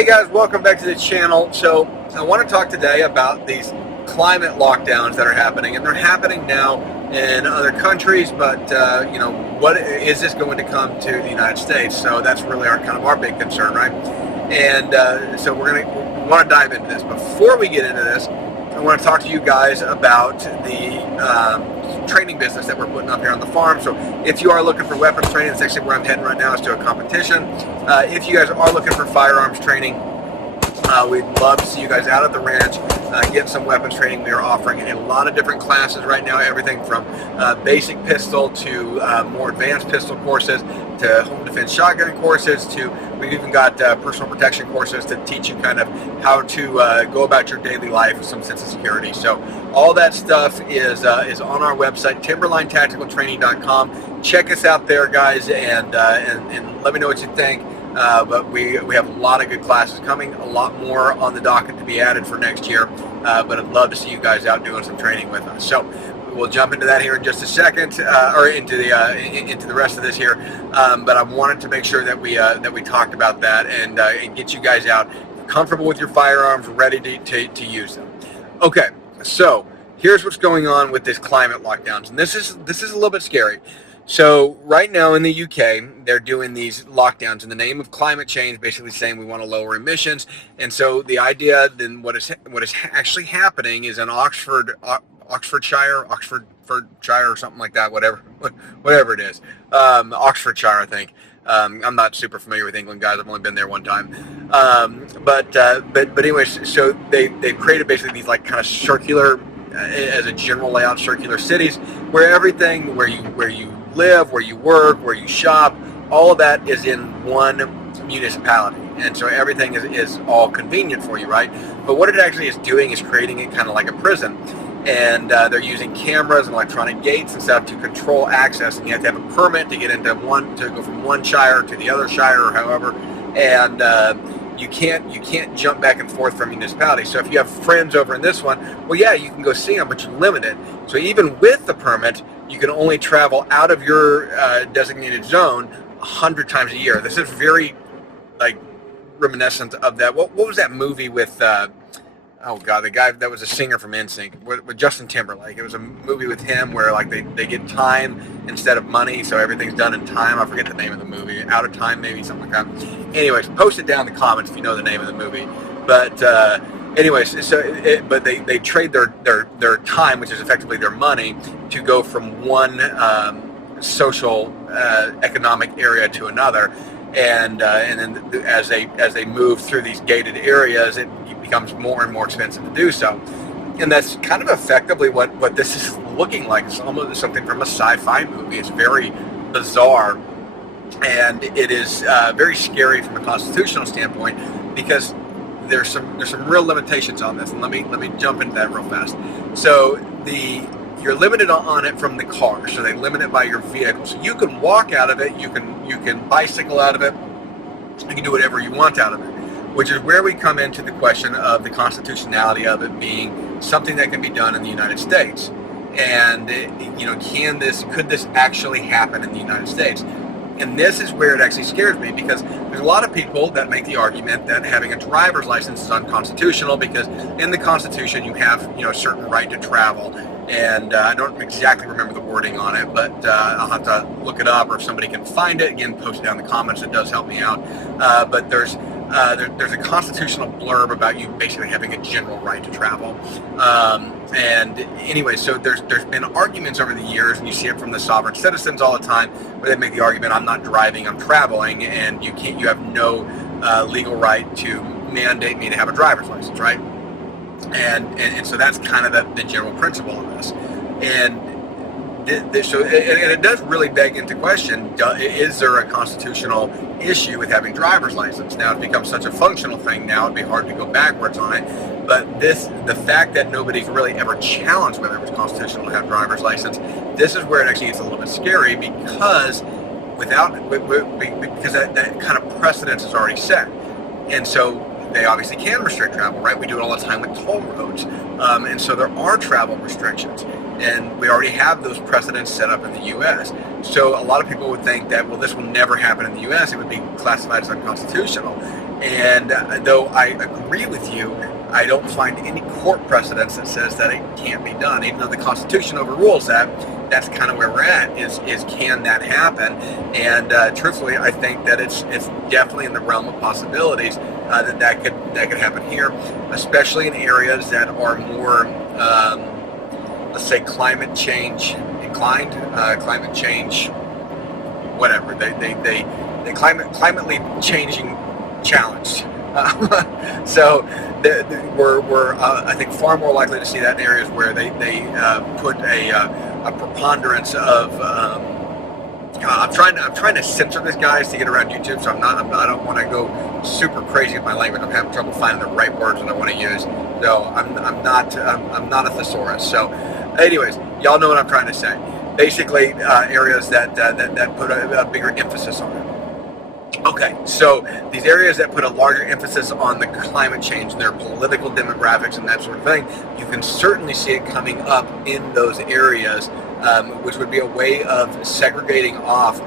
Hey guys, welcome back to the channel. So I want to talk today about these climate lockdowns that are happening, and they're happening now in other countries, but what is this going to come to the United States? So that's really our big concern, right? And so we want to dive into this. Before we get into this, I want to talk to you guys about the training business that we're putting up here on the farm. So if you are looking for weapons training, that's actually where I'm heading right now, is to a competition. If you guys are looking for firearms training, we'd love to see you guys out at the ranch, get some weapons training. We are offering a lot of different classes right now, everything from basic pistol to more advanced pistol courses, to home defense shotgun courses, to we've even got personal protection courses to teach you kind of how to go about your daily life with some sense of security. So all that stuff is on our website, timberlinetacticaltraining.com. Check us out there, guys, and let me know what you think. But we have a lot of good classes coming, a lot more on the docket to be added for next year. But I'd love to see you guys out doing some training with us. So we'll jump into that here in just a second, or into the rest of this here. But I wanted to make sure that we talked about that and get you guys out comfortable with your firearms, ready to use them. Okay, so here's what's going on with this climate lockdowns, and this is a little bit scary. So right now in the UK, they're doing these lockdowns in the name of climate change, basically saying we want to lower emissions. And so the idea, then what is actually happening is in Oxfordshire, or something like that, whatever it is, Oxfordshire, I think. I'm not super familiar with England, guys. I've only been there one time. But anyways, so they've created basically these like kind of circular, as a general layout, circular cities where everything, where you live, where you work, where you shop, all of that is in one municipality, and so everything is all convenient for you, right? But what it actually is doing is creating it kind of like a prison, and they're using cameras and electronic gates and stuff to control access, and you have to have a permit to get into to go from one shire to the other shire, or however, and you can't jump back and forth from municipality. So if you have friends over in this one, well, yeah, you can go see them, but you're limited. So even with the permit, you can only travel out of your designated zone 100 times a year. This is very reminiscent of that. What was that movie with? Oh God, the guy that was a singer from NSYNC with Justin Timberlake. It was a movie with him where they get time instead of money, so everything's done in time. I forget the name of the movie. Out of Time, maybe, something like that. Anyways, post it down in the comments if you know the name of the movie. But anyways, but they trade their time, which is effectively their money, to go from one social economic area to another, and then as they move through these gated areas, it becomes more and more expensive to do so. And that's kind of effectively what this is looking like. It's almost something from a sci-fi movie. It's very bizarre, and it is very scary from a constitutional standpoint, because there's some real limitations on this. And let me jump into that real fast. So you're limited on it from the car, so they limit it by your vehicle. So you can walk out of it, you can bicycle out of it, you can do whatever you want out of it, which is where we come into the question of the constitutionality of it being something that can be done in the United States. And could this actually happen in the United States? And this is where it actually scares me, because there's a lot of people that make the argument that having a driver's license is unconstitutional, because in the Constitution you have a certain right to travel. And I don't exactly remember the wording on it, but I'll have to look it up, or if somebody can find it, again, post it down in the comments. It does help me out. But there's a constitutional blurb about you basically having a general right to travel. And anyway, so there's been arguments over the years, and you see it from the sovereign citizens all the time, where they make the argument, I'm not driving, I'm traveling, and you have no legal right to mandate me to have a driver's license, right? And so that's kind of the general principle of this. And it does really beg into question, is there a constitutional issue with having driver's license? Now it's become such a functional thing now, it'd be hard to go backwards on it. But the fact that nobody's really ever challenged whether it was constitutional to have driver's license, this is where it actually gets a little bit scary, because that kind of precedence is already set. And so they obviously can restrict travel, right? We do it all the time with toll roads. And so there are travel restrictions. And we already have those precedents set up in the U.S. So a lot of people would think that, well, this will never happen in the U.S. It would be classified as unconstitutional. And though I agree with you, I don't find any court precedence that says that it can't be done. Even though the Constitution overrules that, that's kind of where we're at, is can that happen? And truthfully, I think that it's definitely in the realm of possibilities that could happen here, especially in areas that are more, let's say, climate change inclined, climate change, whatever. They climately changing challenged. So we're I think far more likely to see that in areas where they put a preponderance of I'm trying to censor this, guys, to get around YouTube, so I don't want to go super crazy with my language. I'm having trouble finding the right words that I want to use. So I'm not a thesaurus. So anyways, y'all know what I'm trying to say. Basically, areas that put a bigger emphasis on it. Okay, so these areas that put a larger emphasis on the climate change, their political demographics and that sort of thing, you can certainly see it coming up in those areas, which would be a way of segregating off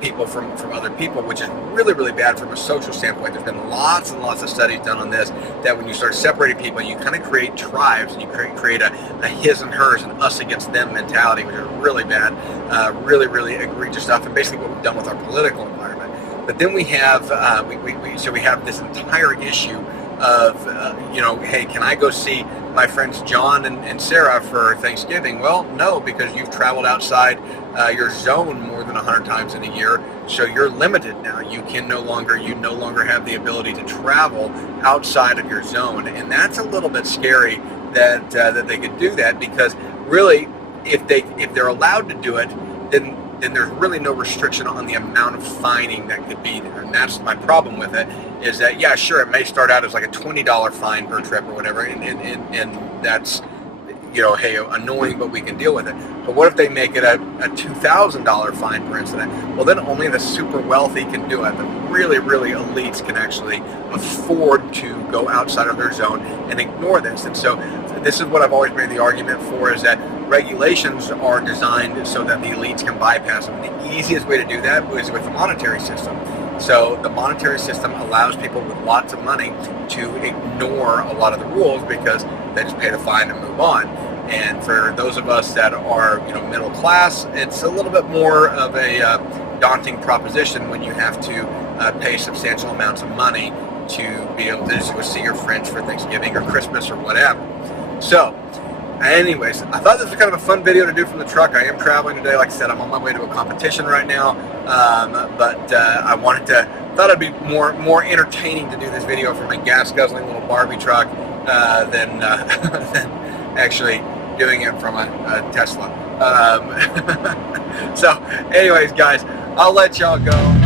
people from other people, which is really, really bad from a social standpoint. There's been lots and lots of studies done on this, that when you start separating people, you kind of create tribes, and you create a his and hers and us against them mentality, which is really bad, really, really egregious stuff, and basically what we've done with our political environment. But then we have so we have this entire issue of hey, can I go see my friends John and Sarah for Thanksgiving? Well, no, because you've traveled outside your zone more than 100 times in a year, so you're limited now. You no longer have the ability to travel outside of your zone, and that's a little bit scary that they could do that, because really, if they're allowed to do it, then there's really no restriction on the amount of fining that could be there. And that's my problem with it, is that, yeah, sure, it may start out as like a $20 fine per trip or whatever, and that's, hey, annoying, but we can deal with it. But what if they make it a $2,000 fine per incident? Well, then only the super wealthy can do it. The really, really elites can actually afford to go outside of their zone and ignore this. And so this is what I've always made the argument for, is that regulations are designed so that the elites can bypass them. The easiest way to do that is with the monetary system. So the monetary system allows people with lots of money to ignore a lot of the rules, because they just pay the fine and move on. And for those of us that are middle class, it's a little bit more of a daunting proposition when you have to pay substantial amounts of money to be able to just go see your friends for Thanksgiving or Christmas or whatever. So anyways, I thought this was kind of a fun video to do from the truck. I am traveling today. Like I said, I'm on my way to a competition right now. But I thought it'd be more entertaining to do this video from a gas guzzling little Barbie truck than actually doing it from a Tesla. So anyways, guys, I'll let y'all go.